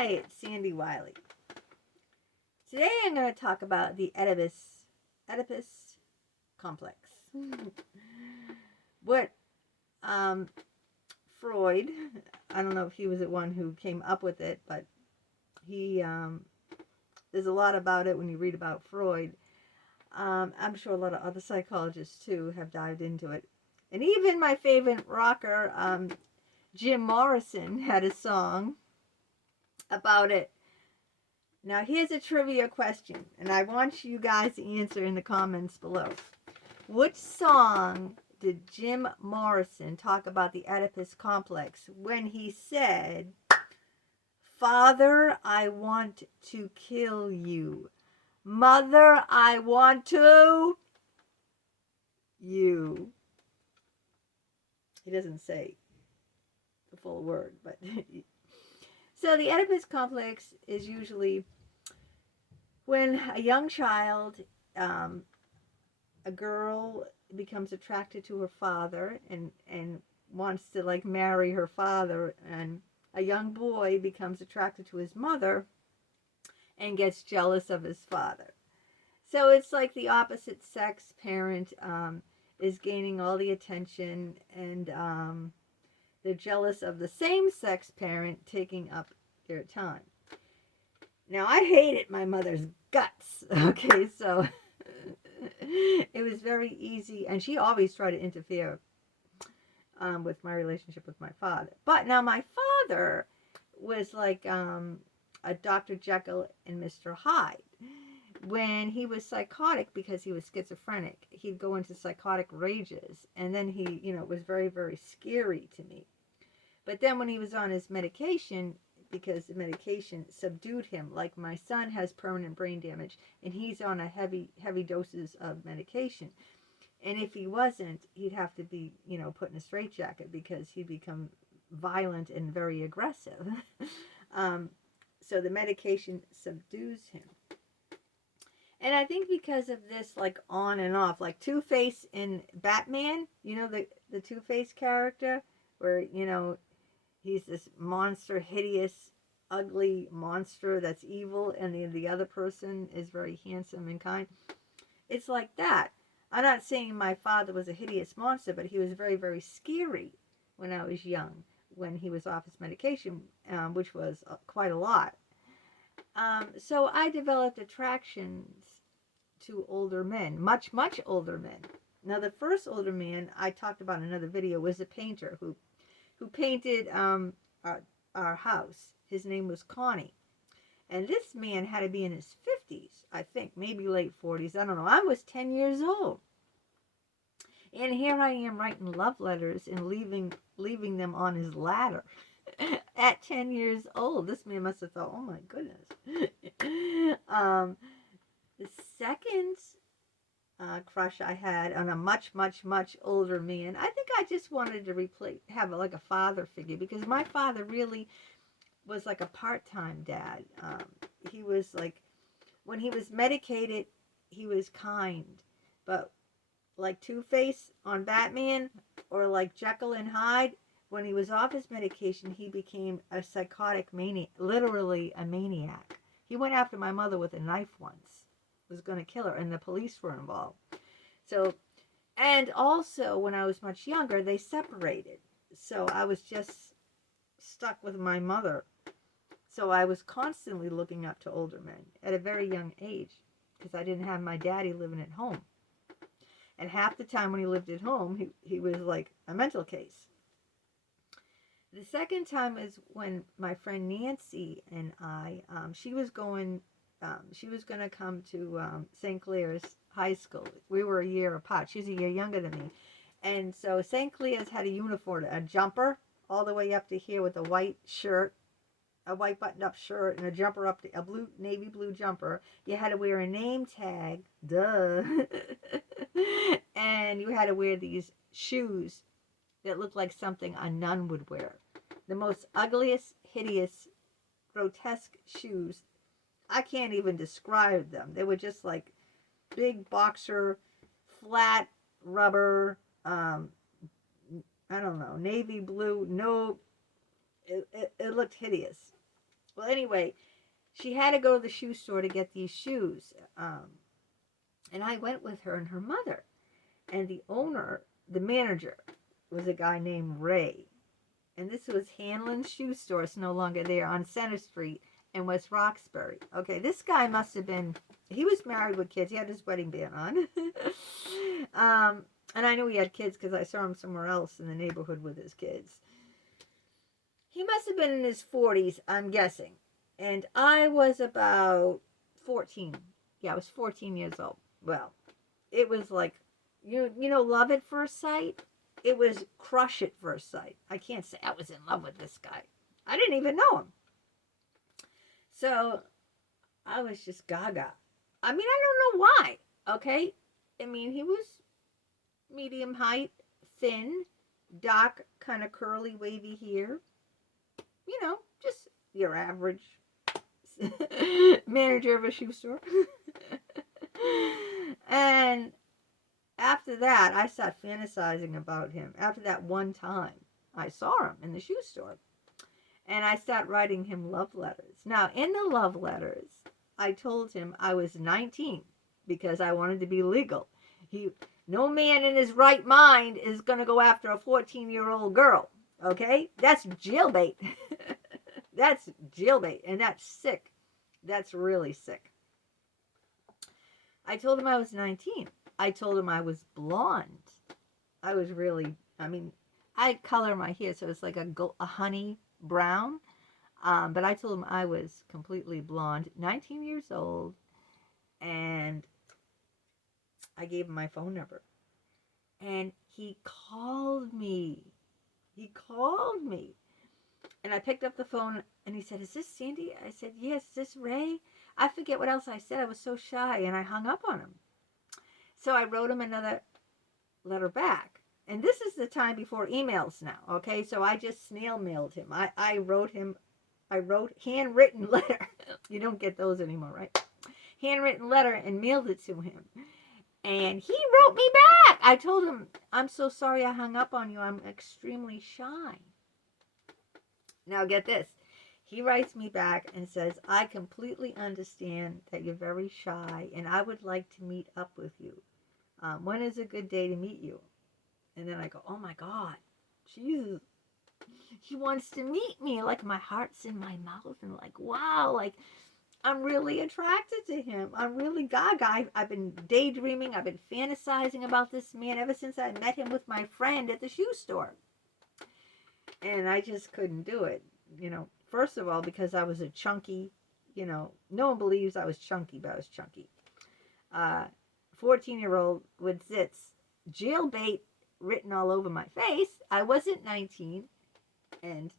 Hi, it's Sandy Wiley. Today I'm going to talk about the Oedipus complex. What Freud, I don't know if he was the one who came up with it, but he there's a lot about it when you read about Freud. I'm sure a lot of other psychologists too have dived into it. And even my favorite rocker, Jim Morrison, had a song about it. Now, here's a trivia question, and I want you guys to answer in the comments below. Which song did Jim Morrison talk about the Oedipus complex when he said, "Father, I want to kill you. Mother, I want to..." You. He doesn't say the full word, but... So the Oedipus complex is usually when a young child, a girl becomes attracted to her father and wants to like marry her father, and a young boy becomes attracted to his mother and gets jealous of his father. So it's like the opposite sex parent is gaining all the attention, and they're jealous of the same sex parent taking up their time. Now, I hated my mother's guts, okay, so it was very easy, and she always tried to interfere with my relationship with my father. But now my father was like a Dr. Jekyll and Mr. Hyde. When he was psychotic because he was schizophrenic, he'd go into psychotic rages, and then he, it was very, very scary to me. But then when he was on his medication, because the medication subdued him, like my son has permanent brain damage, and he's on a heavy doses of medication. And if he wasn't, he'd have to be, put in a straitjacket because he'd become violent and very aggressive. So the medication subdues him. And I think because of this, like on and off, like Two-Face in Batman, the Two-Face character, where, he's this monster, hideous, ugly monster that's evil, and the other person is very handsome and kind. It's like that. I'm not saying my father was a hideous monster, but he was very, very scary when I was young, when he was off his medication, which was quite a lot. So I developed attractions to older men, much, much older men. Now, the first older man I talked about in another video was a painter who painted our house. His name was Connie. And this man had to be in his 50s, I think, maybe late 40s. I don't know. I was 10 years old. And here I am writing love letters and leaving them on his ladder at 10 years old. This man must have thought, oh my goodness. The second crush I had on a much, much, much older man, I think I just wanted to have like a father figure, because my father really was like a part-time dad. He was like, when he was medicated, he was kind, but like Two-Face on Batman, or like Jekyll and Hyde, when he was off his medication, he became a psychotic maniac, literally a maniac. He went after my mother with a knife once, was going to kill her, and the police were involved. So, and also when I was much younger, they separated. So I was just stuck with my mother. So I was constantly looking up to older men at a very young age, because I didn't have my daddy living at home. And half the time when he lived at home, he was like a mental case. The second time is when my friend Nancy and I, she was going to come to St. Clair's High School. We were a year apart. She's a year younger than me. And so St. Clair's had a uniform, a jumper all the way up to here with a white shirt, a white buttoned-up shirt, and a jumper up to a navy blue jumper. You had to wear a name tag, duh, and you had to wear these shoes that looked like something a nun would wear. The most ugliest, hideous, grotesque shoes. I can't even describe them. They were just like big boxer, flat rubber, I don't know, navy blue. No, it looked hideous. Well, anyway, she had to go to the shoe store to get these shoes. And I went with her and her mother. And the owner, the manager, was a guy named Ray. And this was Hanlon's shoe store. It's no longer there, on Center Street in West Roxbury. Okay, this guy must have been, he was married with kids. He had his wedding band on. And I knew he had kids because I saw him somewhere else in the neighborhood with his kids. He must have been in his 40s, I'm guessing. And I was about 14. Yeah, I was 14 years old. Well, it was like, you know, love at first sight? It was crush at first sight. I can't say I was in love with this guy. I didn't even know him. So I was just gaga. I mean, I don't know why, okay? I mean, he was medium height, thin, dark, kind of curly, wavy hair. You know, just your average manager of a shoe store. And after that, I started fantasizing about him. After that one time, I saw him in the shoe store. And I started writing him love letters. Now, in the love letters, I told him I was 19 because I wanted to be legal. No man in his right mind is going to go after a 14-year-old girl. Okay? That's jailbait. That's jailbait. And that's sick. That's really sick. I told him I was 19. I told him I was blonde. I was really, I mean, I color my hair so it's like a honey brown. But I told him I was completely blonde, 19 years old, and I gave him my phone number. And he called me. He called me. And I picked up the phone and he said, "Is this Sandy?" I said, "Yes." "Is this Ray?" I forget what else I said. I was so shy and I hung up on him. So I wrote him another letter back. And this is the time before emails now, okay? So I just snail mailed him. I wrote handwritten letter. You don't get those anymore, right? Handwritten letter and mailed it to him. And he wrote me back. I told him, "I'm so sorry I hung up on you. I'm extremely shy." Now get this. He writes me back and says, "I completely understand that you're very shy and I would like to meet up with you. When is a good day to meet you?" And then I go, "Oh my God, Jesus. He wants to meet me." Like my heart's in my mouth and like, wow, like I'm really attracted to him. I'm really gaga. I've been daydreaming. I've been fantasizing about this man ever since I met him with my friend at the shoe store. And I just couldn't do it, you know. First of all, because I was a chunky, you know, no one believes I was chunky, but I was chunky. 14-year-old with zits, jailbait written all over my face. I wasn't 19, and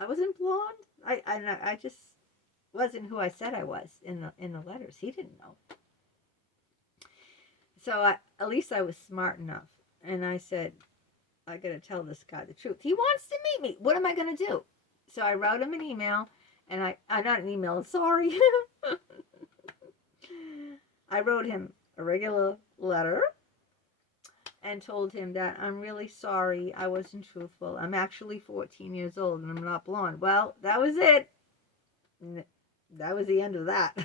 I wasn't blonde. I just wasn't who I said I was in the letters. He didn't know. So at least I was smart enough, and I said, "I gotta tell this guy the truth. He wants to meet me. What am I gonna do?" So I wrote him an email, and not an email, sorry. I wrote him a regular letter and told him that I'm really sorry I wasn't truthful. I'm actually 14 years old and I'm not blonde. Well, that was it. That was the end of that.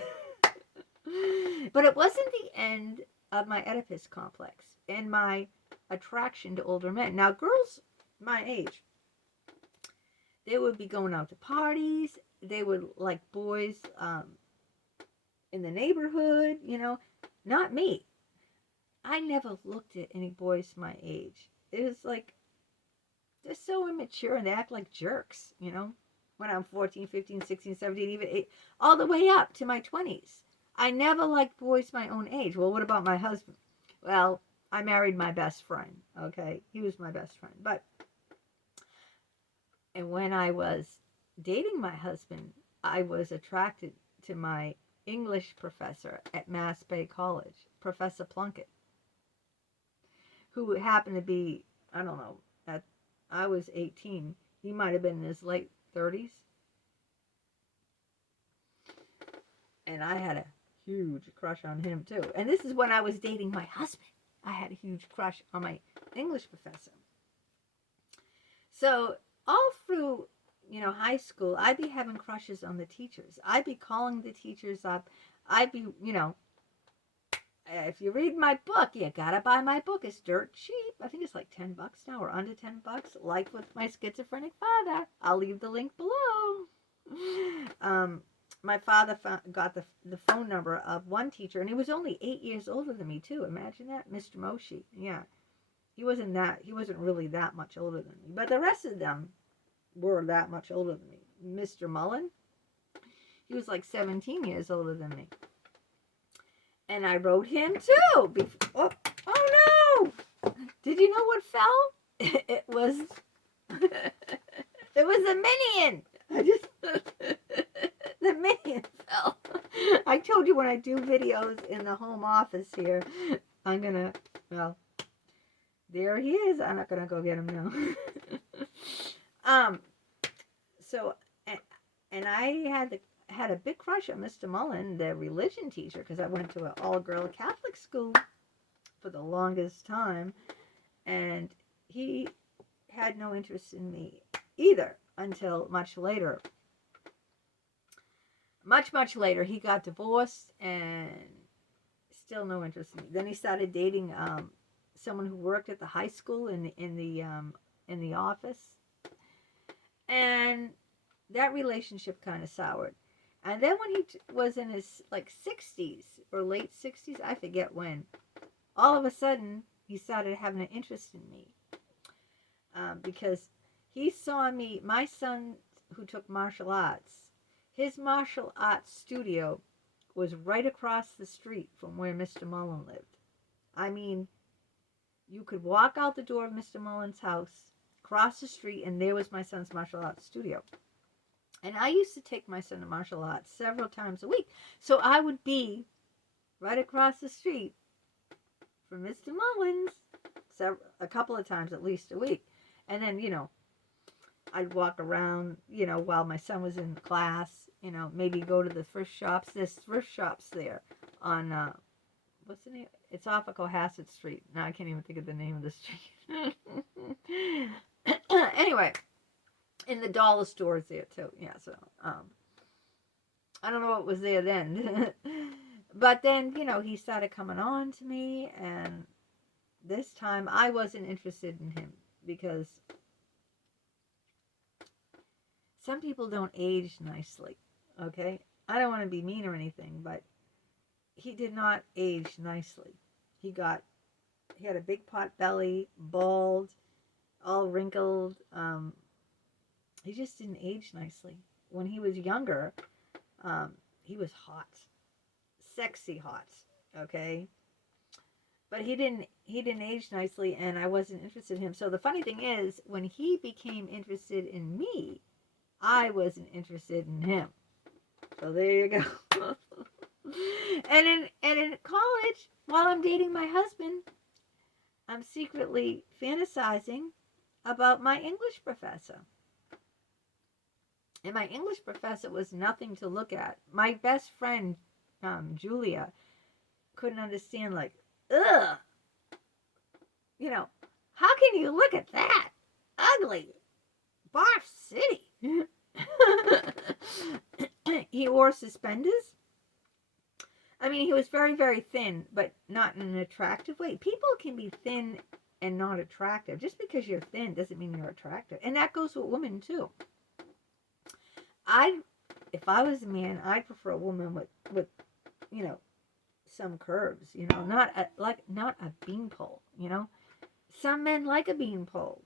But it wasn't the end of my Oedipus complex and my attraction to older men. Now, girls my age, they would be going out to parties. They would like boys in the neighborhood, you know. Not me. I never looked at any boys my age. It was like, they're so immature and they act like jerks, you know. When I'm 14, 15, 16, 17, even 8, all the way up to my 20s. I never liked boys my own age. Well, what about my husband? Well, I married my best friend, okay? He was my best friend. And when I was dating my husband, I was attracted to my English professor at Mass Bay College, Professor Plunkett, who happened to be, I don't know, I was 18. He might have been in his late 30s. And I had a huge crush on him too. And this is when I was dating my husband. I had a huge crush on my English professor. So all through high school, I'd be having crushes on the teachers. I'd be calling the teachers up. I'd be, if you read my book, you gotta buy my book. It's dirt cheap. I think it's like $10 now, or under $10. Like with my schizophrenic father. I'll leave the link below. My father got the phone number of one teacher, and he was only 8 years older than me too. Imagine that, Mr. Moshi. Yeah, he wasn't really that much older than me, but the rest of them were that much older than me. Mr. Mullen, he was like 17 years older than me. And I wrote him too. Oh no! Did you know what fell? It was a minion. The minion fell. I told you when I do videos in the home office here, I'm gonna, well, there he is. I'm not gonna go get him now. So, and I had a big crush on Mr. Mullen, the religion teacher, because I went to an all-girl Catholic school for the longest time, and he had no interest in me either until much later. Much later, he got divorced and still no interest in me. Then he started dating someone who worked at the high school in the office, and that relationship kind of soured. And then when he was in his 60s or late 60s, I forget when, all of a sudden he started having an interest in me, because he saw me, my son who took martial arts, his martial arts studio was right across the street from where Mr. Mullen lived. I mean, you could walk out the door of Mr. Mullen's house, cross the street, and there was my son's martial arts studio. And I used to take my son to martial arts several times a week. So I would be right across the street from Mr. Mullen's a couple of times at least a week. And then, I'd walk around, while my son was in class, maybe go to the thrift shops. There's thrift shops there on, what's the name? It's off of Cohasset Street. Now I can't even think of the name of the street. Anyway, in the dollar stores there too. Yeah, so, I don't know what was there then. But then, he started coming on to me, and this time I wasn't interested in him because some people don't age nicely, okay? I don't want to be mean or anything, but he did not age nicely. He had a big pot belly, bald, all wrinkled. He just didn't age nicely. When he was younger, he was hot, sexy hot, okay? But he didn't age nicely, and I wasn't interested in him. So the funny thing is, when he became interested in me, I wasn't interested in him. So there you go. And in college, while I'm dating my husband, I'm secretly fantasizing about my English professor. And my English professor was nothing to look at. My best friend, Julia, couldn't understand, ugh. How can you look at that? Ugly. Barf City. He wore suspenders. I mean, he was very, very thin, but not in an attractive way. People can be thin and not attractive. Just because you're thin doesn't mean you're attractive. And that goes with women, too. If I was a man, I'd prefer a woman with some curves, not a beanpole, Some men like a beanpole.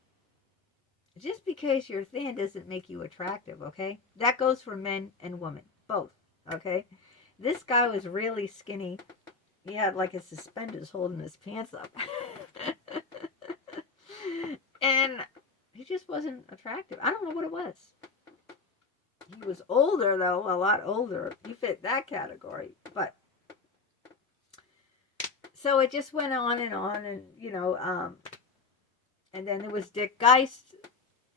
Just because you're thin doesn't make you attractive, okay? That goes for men and women, both, okay? This guy was really skinny. He had his suspenders holding his pants up. And he just wasn't attractive. I don't know what it was. He was older, though, a lot older. He fit that category. But, so it just went on, and, and then there was Dick Geist,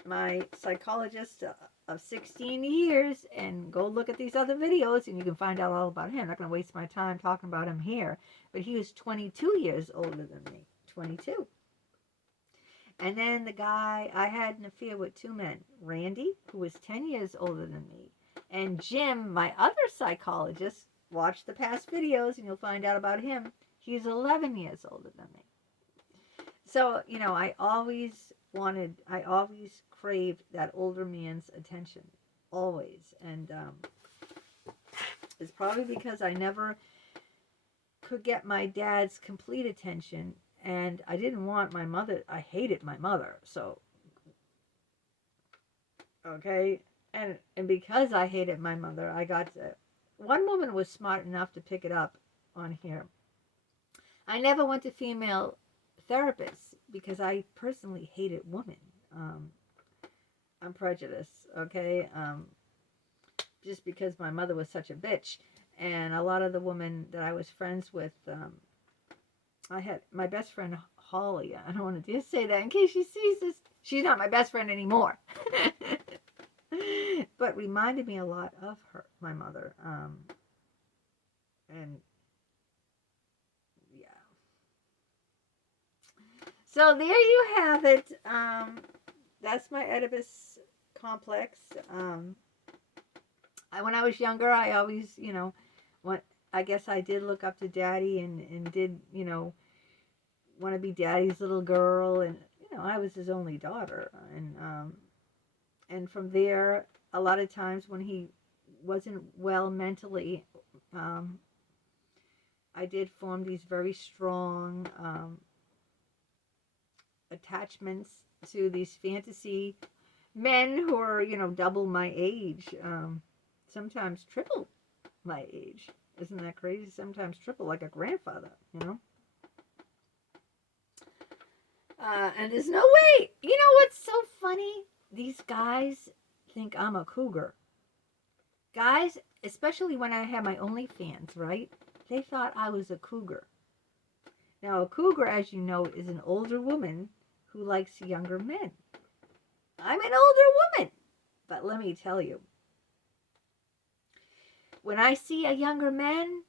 my psychologist of 16 years, and go look at these other videos and you can find out all about him. I'm not going to waste my time talking about him here, but he was 22 years older than me. 22. And then the guy, I had an affair with two men, Randy, who was 10 years older than me, and Jim, my other psychologist. Watch the past videos and you'll find out about him. He's 11 years older than me. So, I always craved that older man's attention. Always. And it's probably because I never could get my dad's complete attention. And I didn't want my mother. I hated my mother. So, okay. And because I hated my mother, I got to. One woman was smart enough to pick it up on here. I never went to female therapists because I personally hated women. I'm prejudiced, okay? Just because my mother was such a bitch. And a lot of the women that I was friends with, I had my best friend Holly. I don't want to just say that in case she sees this. She's not my best friend anymore. But reminded me a lot of her, my mother. And yeah. So there you have it. That's my Oedipus complex. When I was younger, I always, I guess I did look up to Daddy and did, want to be Daddy's little girl. And, I was his only daughter. And from there, a lot of times when he wasn't well mentally, I did form these very strong attachments to these fantasy men who are, double my age, sometimes triple my age. Isn't that crazy? Sometimes triple, like a grandfather, And there's no way. You know what's so funny? These guys think I'm a cougar. Guys, especially when I had my OnlyFans, right? They thought I was a cougar. Now, a cougar, as you know, is an older woman who likes younger men. I'm an older woman. But let me tell you, when I see a younger man,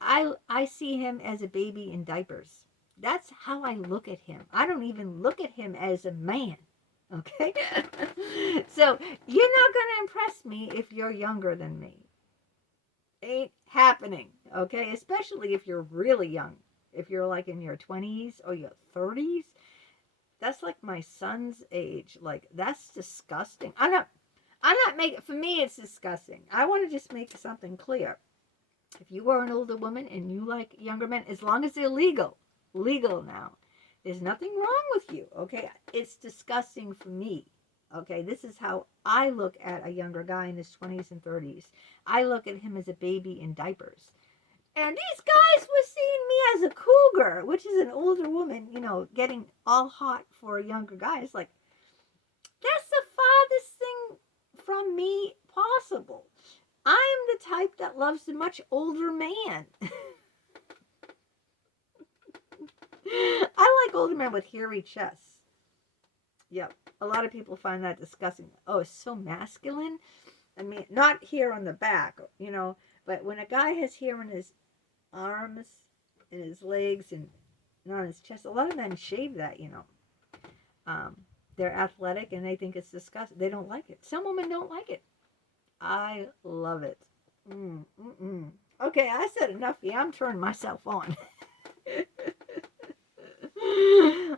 I see him as a baby in diapers. That's how I look at him. I don't even look at him as a man. Okay? So, you're not going to impress me if you're younger than me. Ain't happening. Okay? Especially if you're really young. If you're like in your 20s or your 30s. That's like my son's age. Like, that's disgusting. I'm not making, for me it's disgusting. I want to just make something clear. If you are an older woman and you like younger men, as long as they're legal now, there's nothing wrong with you, okay? It's disgusting for me, okay? This is how I look at a younger guy in his 20s and 30s. I look at him as a baby in diapers. And these guys were seeing me as a cougar, which is an older woman, getting all hot for a younger guy. It's like, that's the farthest thing from me possible. I'm the type that loves a much older man. I like older men with hairy chests. Yep. A lot of people find that disgusting. Oh, it's so masculine. I mean, not hair on the back, but when a guy has hair on his arms and his legs and on his chest, a lot of men shave that, They're athletic and they think it's disgusting. They don't like it. Some women don't like it. I love it. Okay, I said enough. Yeah, I'm turning myself on.